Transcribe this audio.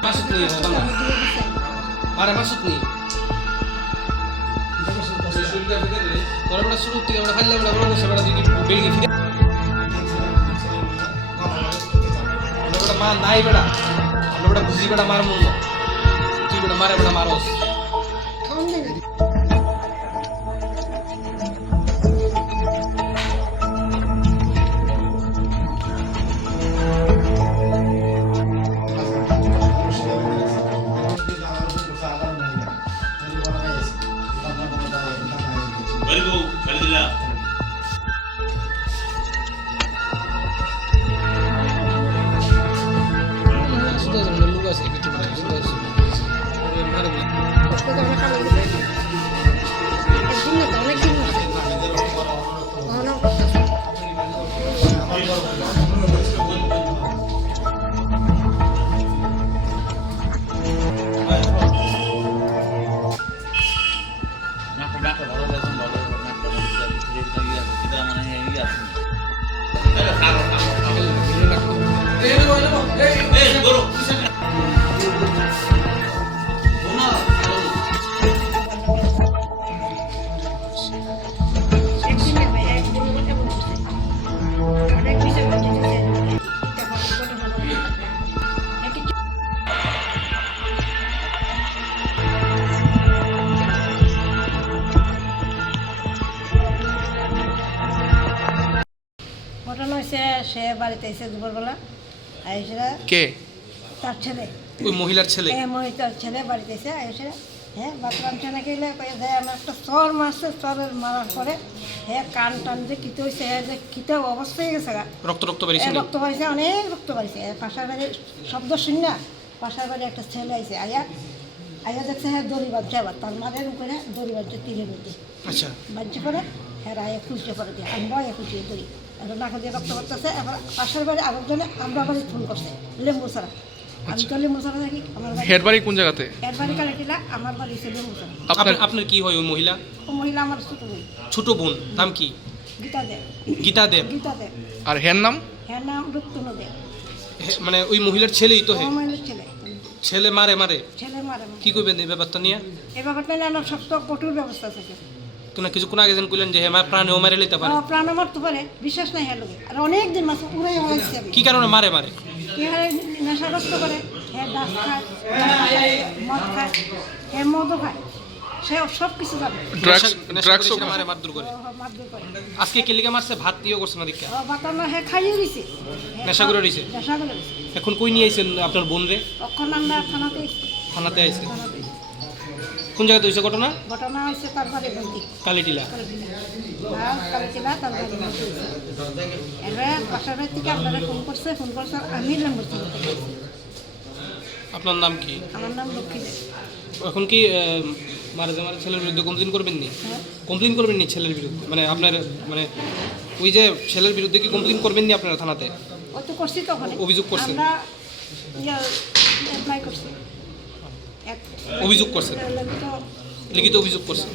Bang. Mare masuk nih. তোরা বড় শুরু থেকে বড় খাইলে বড় বড় বড় দিকে বেড়ে ফিরে আমরা বড় মা নাই বেড়া আমরা বড় বুঝি বেড়া মার মন তুই বড় মারে বড় মারস Okay. সে বাড়িতে এসে দুপুরবেলা আইসে কে? তার ছেলে। ওই মহিলার ছেলে? হ্যাঁ মহিতার ছেলে বাড়িতে এসে আইসে হ্যাঁ বাথরাম টেনে গেলে কয়ে আমার একটা চর মারছে। চরের মারার পরে হ্যাঁ কান টান যে কিতে হয়েছে হ্যাঁ যে কিতে অবস্থা হয়ে গেছে রক্ত রক্ত এ রক্ত বাড়িছে অনেক রক্ত বাড়িছে পাশার বাড়ির শব্দ শুনি না পাশার বাড়ি একটা ছেলে আইছে আয়া আয়া দেখছে হ্যাঁ দড়ি বাঁধছে আবার। তার মাদের উপরে দড়ি বাঁধছে তীরের মধ্যে। আচ্ছা। বাহ্য করে হ্যাঁ আয়া খুঁজতে করে দিয়ে আমরা আয়া খুঁজে করি। এখন নাকে দিয়ে রক্ত করতেছে এবার পাশের বাড়ি আরেকজনে আমরা বাড়ি ফোন করছে লেম্বু ছাড়া। আমি তো লেম্বু ছাড়া থাকি আমার বাড়ি হেড বাড়ি কোন জায়গাতে? এর বাড়ি কালেটিলা আমার বাড়ি লেম্বু ছাড়া। আপনার আপনার কি হয় ওই মহিলা? ও মহিলা আমার ছোট বই ছোট বোন নাম কি? গীতা দেব। গীতা দেব। গীতা দেব। আর হের নাম? হ্যাঁ নাম রুক্তনু দেব। মানে ওই মহিলার ছেলেই তো হে? ছেলে। ছেলে মারে মারে? ছেলে মারে। কি করবেন এই ব্যাপারটা নিয়ে? এই ব্যাপারটা নিয়ে আমার শক্ত কঠোর ব্যবস্থা থাকে। কেন কিছুক্ষণ আগে যেন কইলেন যে হে মা প্রাণেও মারে লইতে পারে। ও প্রাণ মারতে পারে বিশ্বাস নাই হ্যাঁ লোকে। আর অনেক দিন পুরাই হয়েছে কি কারণে মারে মারে? হারে নেশাগ্রস্ত করে? হ্যাঁ ডাক খায় মদ খায় হ্যাঁ মদও খায়। সে সব কিছু জানে। ড্রাগস ড্রাগস মারে মারধর করে। ও আজকে কে লিগে মারছে? ভাত করছে না ও হ্যাঁ খাইয়ে দিছে। নেশা করে দিছে? নেশা করে এখন কই নিয়ে আইছেন আপনার বোন রে আমরা থানাতে থানাতে আইছে। কোন জায়গাতে হয়েছে ঘটনা? ঘটনা হয়েছে তার বাড়ি বন্দি কালিটিলা। এবার বাসার বাড়ি থেকে আপনারা ফোন করছে ফোন করছে আমি নম্বর আপনার নাম কি? আমার নাম লক্ষ্মী এখন কি মারা যে মারা ছেলের বিরুদ্ধে কমপ্লেন করবেন নি? হ্যাঁ। কমপ্লেন করবেন নি ছেলের বিরুদ্ধে? মানে আপনার মানে ওই যে ছেলের বিরুদ্ধে কি কমপ্লেন করবেন নি আপনারা থানাতে? অভিযোগ করছেন? আমরা অ্যাপ্লাই করছি এক- অভিযোগ করছেন? লিখিত অভিযোগ করছে